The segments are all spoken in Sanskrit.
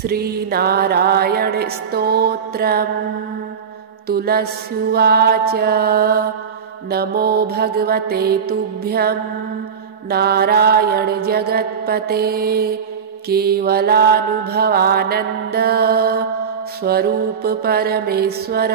श्रीनारायणस्तोत्रम् तुलस्युवाच। नमो भगवते तुभ्यं नारायण जगत्पते, केवलानुभवानन्द स्वरूप परमेश्वर।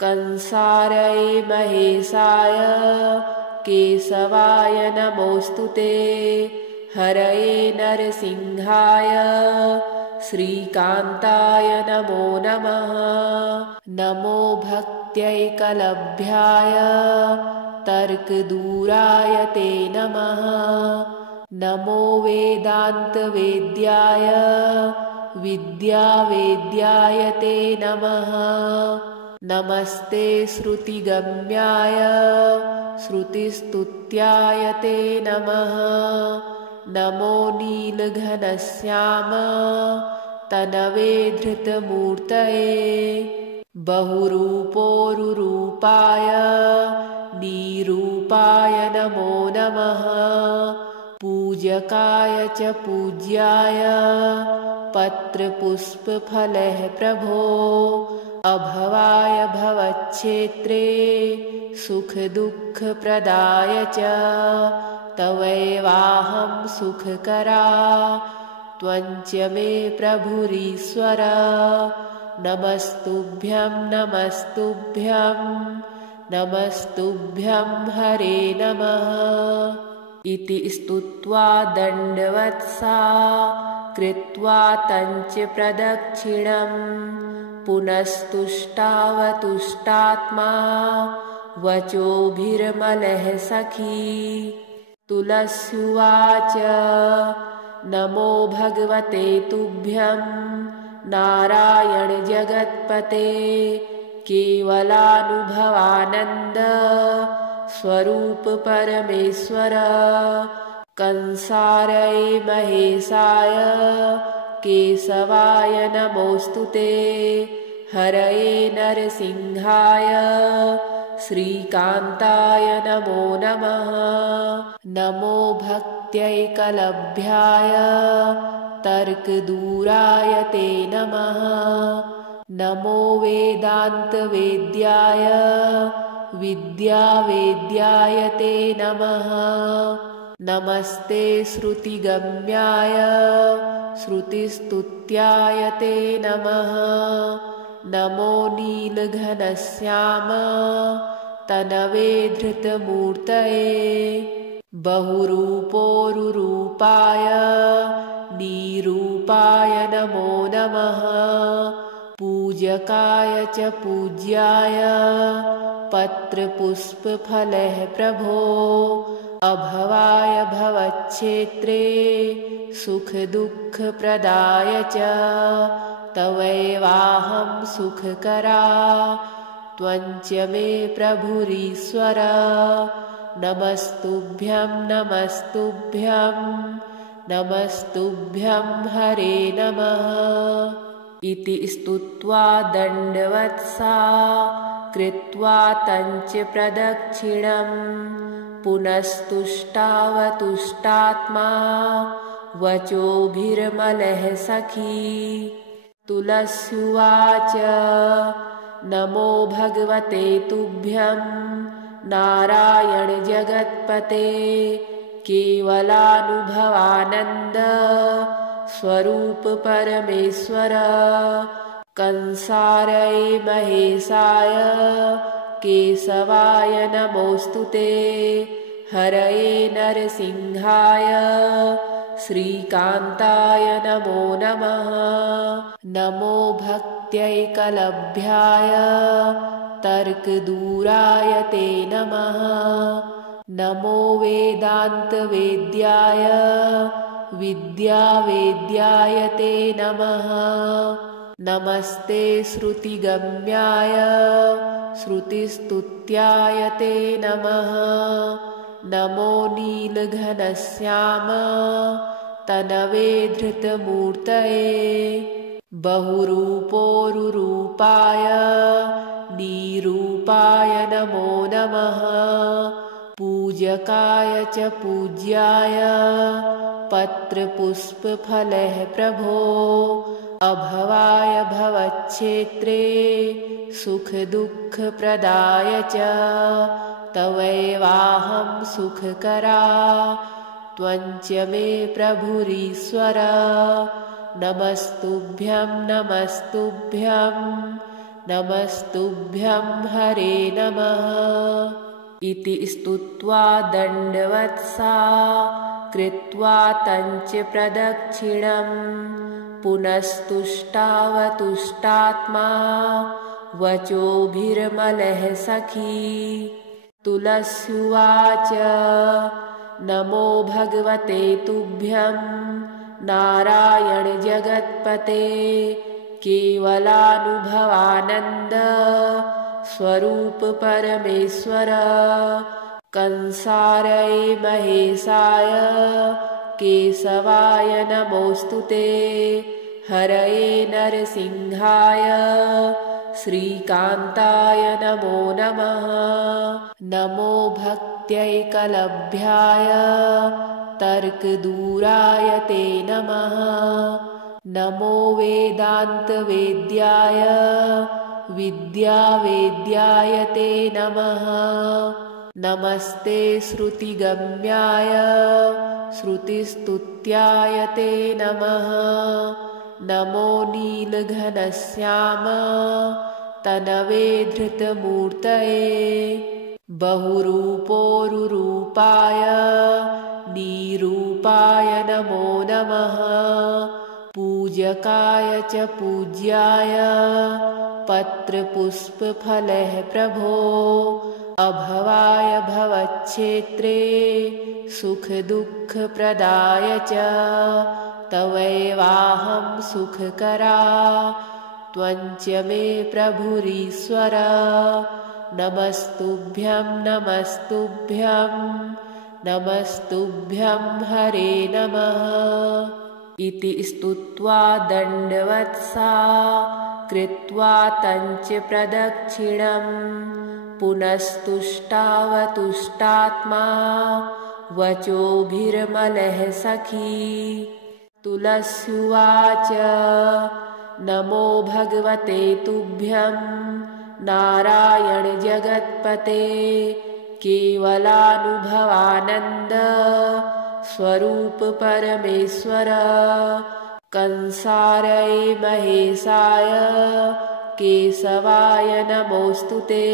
कंसारये महेशाय केशवाय नमोऽस्तुते, हरये नरसिंहाय श्रीकान्ताय नमो नमः। नमो भक्त्यैकलभ्याय तर्कदूराय ते नमः। नमो वेदान्तवेद्याय विद्यावेद्याय ते नमः। नमस्ते श्रुतिगम्याय श्रुतिस्तुत्याय ते नमः। नमो नीलघनश्याम तनवे धृतमूर्तये, बहुरूपोरुरूपाय निरूपाय नमो नमः। पूजकाय च पूज्याय पत्रपुष्पफलैः प्रभो, अभवाय भवच्छेत्रे सुखदुःखप्रदाय च तवैवाहं सुखकरा, त्वञ्च मे प्रभुरीश्वर। नमस्तुभ्यं नमस्तुभ्यं नमस्तुभ्यं हरे नमः। इति स्तुत्वा दण्डवत्सा कृत्वा तञ्च प्रदक्षिणं, पुनस्तुष्टावतुष्टात्मा वचोभिर्मलः सखी। तुलस्युवाच। नमो भगवते तुभ्यं नारायण जगत्पते, केवलानुभवानन्द स्वरूप परमेश्वर। कंसारये महेशाय केशवाय नमोऽस्तुते, हरये नरसिंहाय श्रीकान्ताय नमो नमः। नमो भक्त्यैकलभ्याय तर्कदूराय ते नमः। नमो वेदान्तवेद्याय विद्यावेद्याय ते नमः। नमस्ते श्रुतिगम्याय श्रुतिस्तुत्याय ते नमः। नमो नीलघनश्याम तनवे धृतमूर्तये, बहुरूपोरुरूपाय निरूपाय नमो नमः। पूजकाय च पूज्याय पत्रपुष्पफलैः प्रभो, अभवाय भवच्छेत्रे सुखदुःखप्रदाय च तवैवाहं सुखकरा, त्वञ्च मे प्रभुरीश्वर। नमस्तुभ्यं नमस्तुभ्यं नमस्तुभ्यं हरे नमः। इति स्तुत्वा दण्डवत्सा कृत्वा तञ्च प्रदक्षिणं, पुनस्तुष्टावतुष्टात्मा वचोभिर्मलः सखी। तुलस्युवाच। नमो भगवते तुभ्यं नारायण जगत्पते, केवलानुभवानन्द स्वरूप परमेश्वर। कंसारये महेशाय केशवाय नमोऽस्तुते, हरये नरसिंहाय श्रीकान्ताय नमो नमः। नमो भक्त्यैकलभ्याय तर्कदूराय ते नमः। नमो वेदान्तवेद्याय विद्यावेद्याय ते नमः। नमस्ते श्रुतिगम्याय श्रुतिस्तुत्याय ते नमः। नमो नीलघनश्याम तनवे धृतमूर्तये, बहुरूपोरुरूपाय निरूपाय नमो नमः। पूजकाय च पूज्याय पत्रपुष्पफलैः प्रभो अभवाय भवच्छेत्रे सुखदुःखप्रदाय च तवैवाहं सुखकरा त्वञ्च मे प्रभुरीश्वर नमस्तुभ्यं नमस्तुभ्यं नमस्तुभ्यं हरे नमः इति स्तुत्वा दण्डवत्सा कृत्वा तञ्च प्रदक्षिणं पुनस्तुष्टावतुष्टात्मा वचोभिर्मलः सखी तुलस्युवाच नमो भगवते तुभ्यं नारायण जगत्पते केवलानुभवानन्द स्वरूप परमेश्वर कंसारये महेशाय केशवाय नमोऽस्तुते हरये नरसिंहाय श्रीकान्ताय नमो नमः नमो भक्त्यैकलभ्याय तर्कदूराय ते नमः नमो वेदान्तवेद्याय विद्यावेद्याय ते नमः नमस्ते श्रुतिगम्याय श्रुतिस्तुत्याय ते नमः नमो नीलघनश्याम तनवे धृतमूर्तये बहुरूपोरुरूपाय निरूपाय नमो नमः पूजकाय च पूज्याय पत्रपुष्पफलैः प्रभो अभवाय भवच्छेत्रे सुखदुःखप्रदाय च तवैवाहं सुखकरा त्वञ्च मे प्रभुरीश्वर नमस्तुभ्यं नमस्तुभ्यं नमस्तुभ्यं हरे नमः इति स्तुत्वा दण्डवत्सा कृत्वा तञ्च प्रदक्षिणं पुनस्तुष्टावतुष्टात्मा वचोभिर्मलः सखी तुलस्युवाच नमो भगवते तुभ्यं नारायण जगत्पते केवलानुभवानन्द स्वरूप परमेश्वर कंसारये महेशाय केशवाय नमोऽस्तुते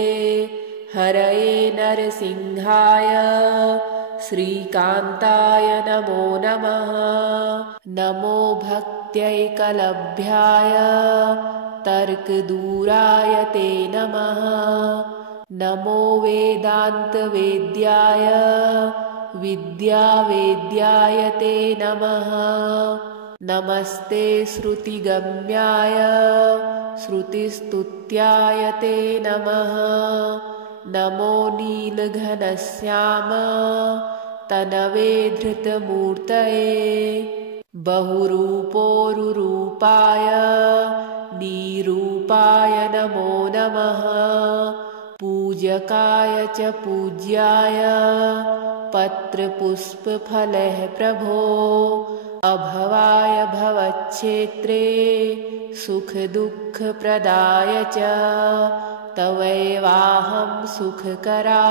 हरये नरसिंहाय श्रीकान्ताय नमो नमः नमो भक्त्यैकलभ्याय तर्कदूराय ते नमः नमो वेदान्तवेद्याय विद्यावेद्याय ते नमः नमस्ते श्रुतिगम्याय श्रुतिस्तुत्याय ते नमः नमो नीलघनश्याम तनवे धृतमूर्तये बहुरूपोरुरूपाय निरूपाय नमो नमः पूजकाय च पूज्याय पत्रपुष्पफलैः प्रभो अभवाय भवच्छेत्रे सुखदुःखप्रदाय च तवैवाहं सुखकरा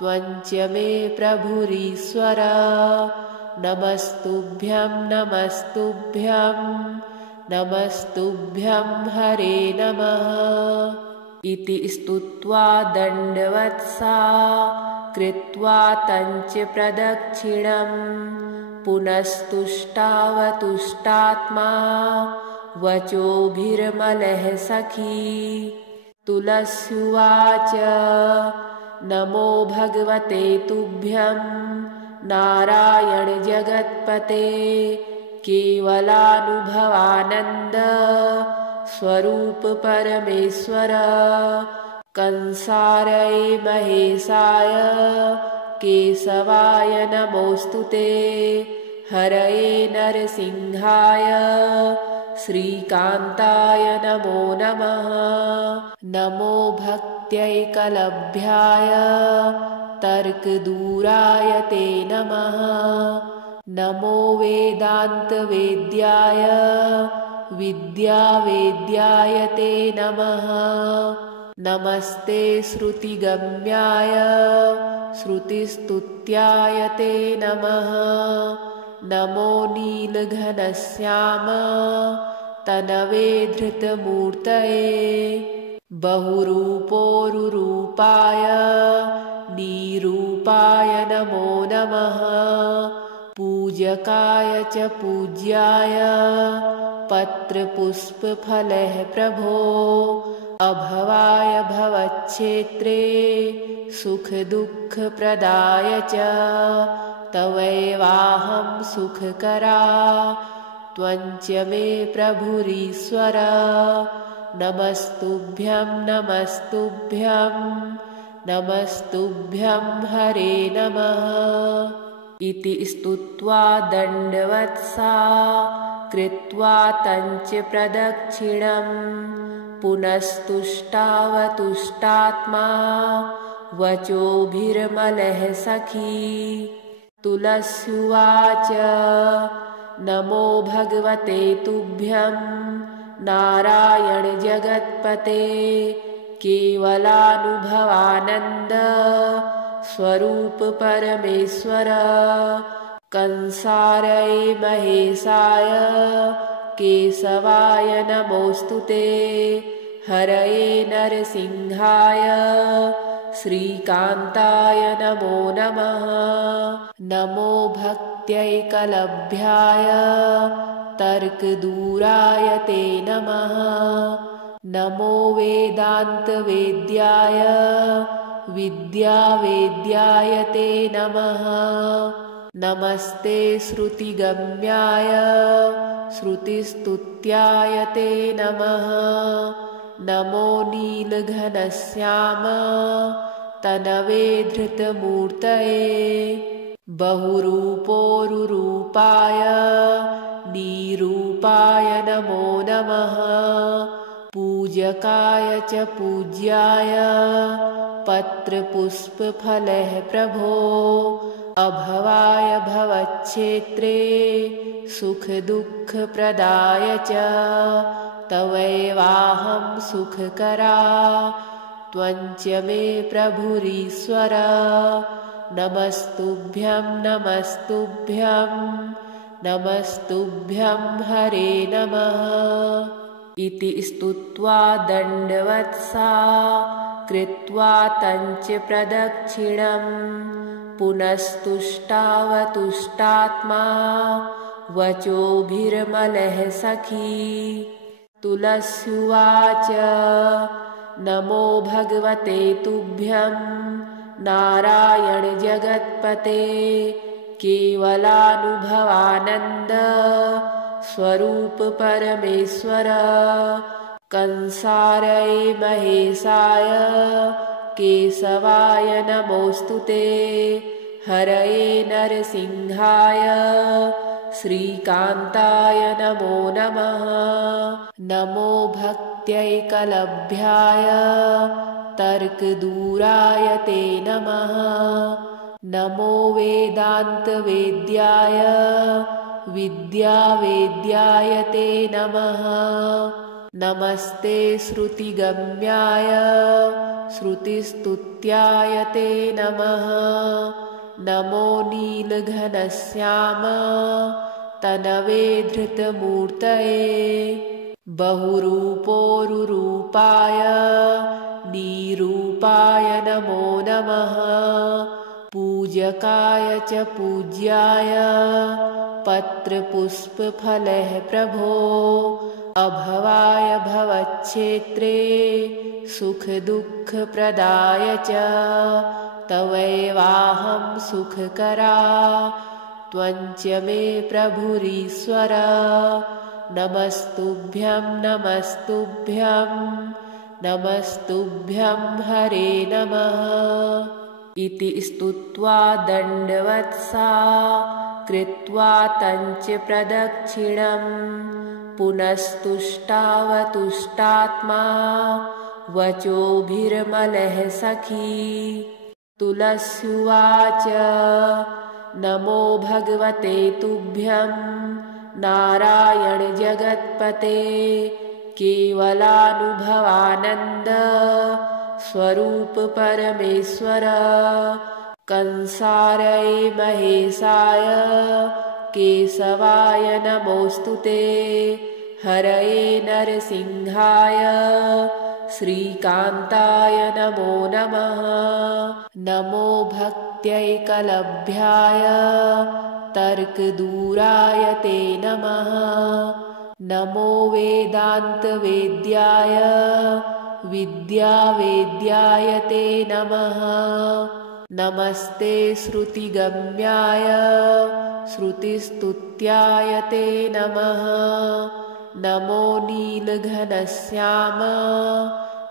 त्वञ्च मे प्रभुरीश्वर नमस्तुभ्यं नमस्तुभ्यं नमस्तुभ्यं हरे नमः इति स्तुत्वा दण्डवत्सा कृत्वा तञ्च प्रदक्षिणं पुनस्तुष्टावतुष्टात्मा वचोभिर्मलः सखी तुलस्युवाच नमो भगवते तुभ्यं नारायण जगत्पते केवलानुभवानन्द स्वरूप परमेश्वर कंसारये महेशाय केशवाय नमोऽस्तुते हरये नरसिंहाय श्रीकान्ताय नमो नमः नमो भक्त्यैकलभ्याय तर्कदूराय ते नमः। नमो वेदान्तवेद्याय विद्यावेद्याय ते नमः। नमस्ते श्रुतिगम्याय श्रुतिस्तुत्याय ते नमः। नमो नीलघनश्याम तनवे धृतमूर्तये। बहुरूपोरुरूपाय निरूपाय नमो नमः। पूजकाय च पूज्याय पत्रपुष्पफलः प्रभो। अभवाय भवच्छेत्रे सुखदुःखप्रदाय च तवैवाहं सुखकरा। त्वञ्च मे प्रभुरीश्वर। नमस्तुभ्यं नमस्तुभ्यं नमस्तुभ्यं हरे नमः। इति स्तुत्वा दण्डवत्सा कृत्वा तञ्च प्रदक्षिणं। पुनस्तुष्टावतुष्टात्मा वचोभिर्मलः सखी। तुलस्युवाच नमो भगवते तुभ्यं नारायण जगत्पते। केवलानुभवानन्द स्वरूप परमेश्वर। कंसारये महेशाय केशवाय नमोऽस्तुते। हरये नरसिंहाय श्रीकान्ताय नमो नमः। नमो भक्त्यैकलभ्याय तर्कदूराय ते नमः। नमो वेदान्तवेद्याय विद्यावेद्याय ते नमः। नमस्ते श्रुतिगम्याय श्रुतिस्तुत्याय ते नमः। नमो नीलघनश्याम तनवे धृतमूर्तये। बहुरूपोरुरूपाय निरूपाय नमो नमः। पूजकाय च पूज्याय पत्रपुष्पफलः प्रभो। अभवाय भवच्छेत्रे सुखदुःखप्रदाय च तवैवाहं सुखकरा। त्वञ्च मे प्रभुरीश्वर। नमस्तुभ्यं नमस्तुभ्यं नमस्तुभ्यं हरे नमः। इति स्तुत्वा दण्डवत्सा कृत्वा तञ्च प्रदक्षिणं। पुनस्तुष्टावतुष्टात्मा वचोभिर्मलः सखी। तुलस्युवाच नमो भगवते तुभ्यं नारायण जगत्पते। केवलानुभवानन्द स्वरूप परमेश्वर। कंसारये महेशाय केशवाय नमोऽस्तुते। हरये नरसिंहाय श्रीकान्ताय नमो नमः। नमो भक्त्यैकलभ्याय तर्कदूराय ते नमः। नमो वेदान्तवेद्याय विद्यावेद्याय ते नमः। नमस्ते श्रुतिगम्याय श्रुतिस्तुत्याय ते नमः। नमो नीलघनश्याम तनवे धृतमूर्तये। बहुरूपोरुरूपाय निरूपाय नमो नमः। पूजकाय च पूज्याय पत्रपुष्पफलः प्रभो। अभवाय भवच्छेत्रे सुखदुःखप्रदाय च तवैवाहं सुखकरा। त्वञ्च मे प्रभुरीश्वर। नमस्तुभ्यं नमस्तुभ्यं नमस्तुभ्यं हरे नमः। इति स्तुत्वा दण्डवत्सा कृत्वा तञ्च प्रदक्षिणं। पुनस्तुष्टावतुष्टात्मा वचोभिर्मलः सखी। तुलस्युवाच नमो भगवते तुभ्यं नारायण जगत्पते केवलानुभवानन्द स्वरूप परमेश्वर कंसारये महेशाय केशवाय नमोऽस्तुते हरये नरसिंहाय श्रीकान्ताय नमो नमः। नमो भक्त्यैकलभ्याय तर्कदूराय ते नमः। नमो वेदान्तवेद्याय विद्यावेद्याय ते नमः। नमस्ते श्रुतिगम्याय श्रुतिस्तुत्याय ते नमः। नमो नीलघनश्याम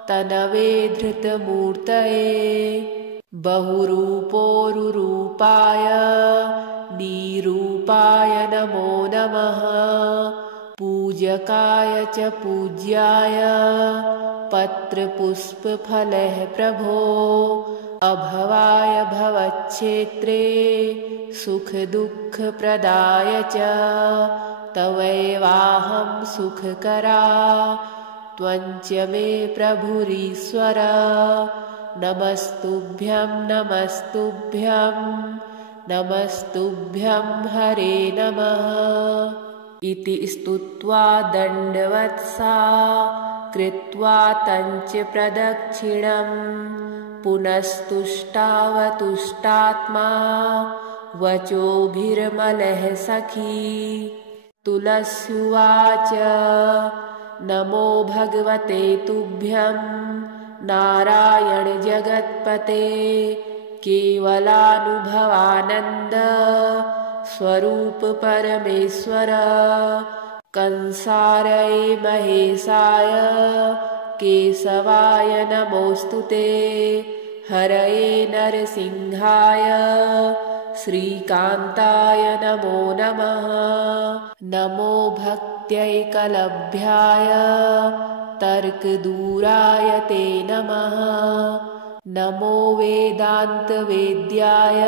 तनवे धृतमूर्तये बहुरूपोरुरूपाय निरूपाय नमो नमः। पूजकाय च पूज्याय पत्रपुष्पफलैः प्रभो अभवाय भवच्छेत्रे सुखदुःखप्रदाय च तवैवाहं सुखकरा त्वञ्च मे प्रभुरीश्वर। नमस्तुभ्यं नमस्तुभ्यं नमस्तुभ्यं हरे नमः। इति स्तुत्वा दण्डवत्सा कृत्वा तञ्च प्रदक्षिणं पुनस्तुष्टावतुष्टात्मा वचोभिर्मलः सखी। तुलस्युवाच नमो भगवते तुभ्यं नारायण जगत्पते केवलानुभवानन्द स्वरूप परमेश्वर कंसारये महेशाय केशवाय नमोऽस्तुते हरये नरसिंहाय श्रीकान्ताय नमो नमः। नमो भक्त्यैकलभ्याय तर्कदूराय ते नमः। नमो वेदान्तवेद्याय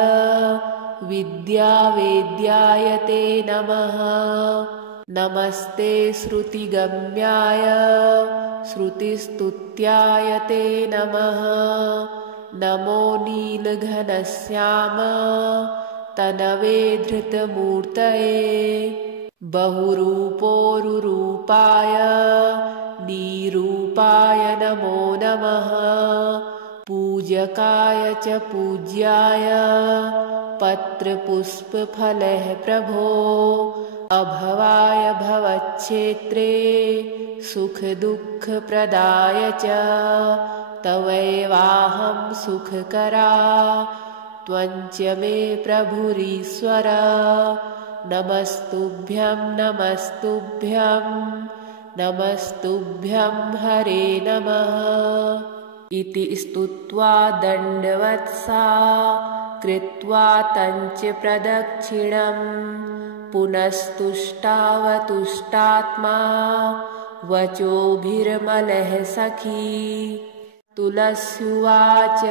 विद्यावेद्याय ते नमः। नमस्ते श्रुतिगम्याय श्रुतिस्तुत्याय ते नमः। नमो नीलघनश्याम तनवे धृतमूर्तये बहुरूपोरुरूपाय निरूपाय नमो नमः। पूजकाय च पूज्याय पत्रपुष्पफलैः प्रभो अभवाय भवच्छेत्रे सुखदुःखप्रदाय च तवैवाहं सुखकरा त्वञ्च मे प्रभुरीश्वर। नमस्तुभ्यं नमस्तुभ्यं नमस्तुभ्यं हरे नमः। इति स्तुत्वा दण्डवत्सा कृत्वा तञ्च प्रदक्षिणं पुनस्तुष्टावतुष्टात्मा वचोभिर्मलः सखी। तुलस्युवाच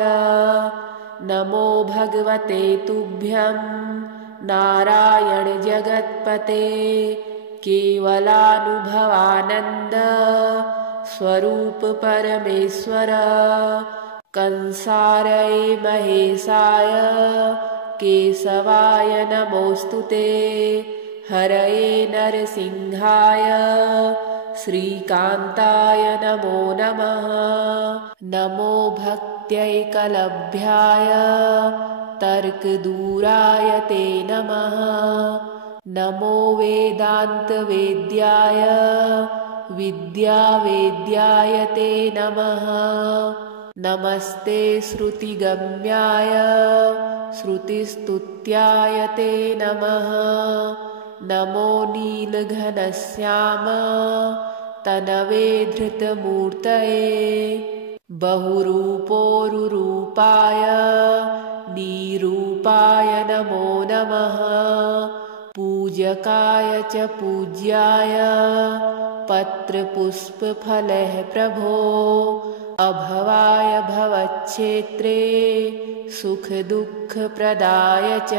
नमो भगवते तुभ्यं नारायण जगत्पते केवलानुभवानन्द स्वरूप परमेश्वर कंसारये महेशाय केशवाय नमोऽस्तुते हरये नरसिंहाय श्रीकान्ताय नमो नमः। नमो भक्त्यैकलभ्याय तर्कदूराय ते नमः। नमो वेदान्तवेद्याय विद्यावेद्याय ते नमः। नमस्ते श्रुतिगम्याय श्रुतिस्तुत्याय ते नमः। नमो नीलघनश्याम तनवे धृतमूर्तये बहुरूपोरुरूपाय निरूपाय नमो नमः। पूजकाय च पूज्याय पत्रपुष्पफलैः प्रभो अभवाय भवच्छेत्रे सुखदुःखप्रदाय च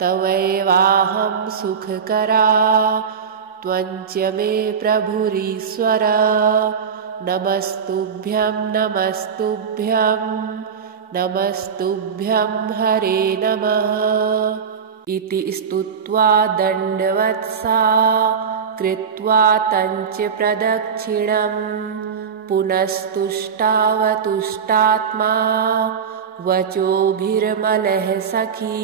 तवैवाहं सुखकरा त्वञ्च मे प्रभुरीश्वर नमस्तुभ्यं नमस्तुभ्यं नमस्तुभ्यं हरे नमः इति स्तुत्वा दण्डवत्सा कृत्वा तञ्च प्रदक्षिणम् पुनस्तुष्टावतुष्टात्मा वचोभिर्मलः सखी।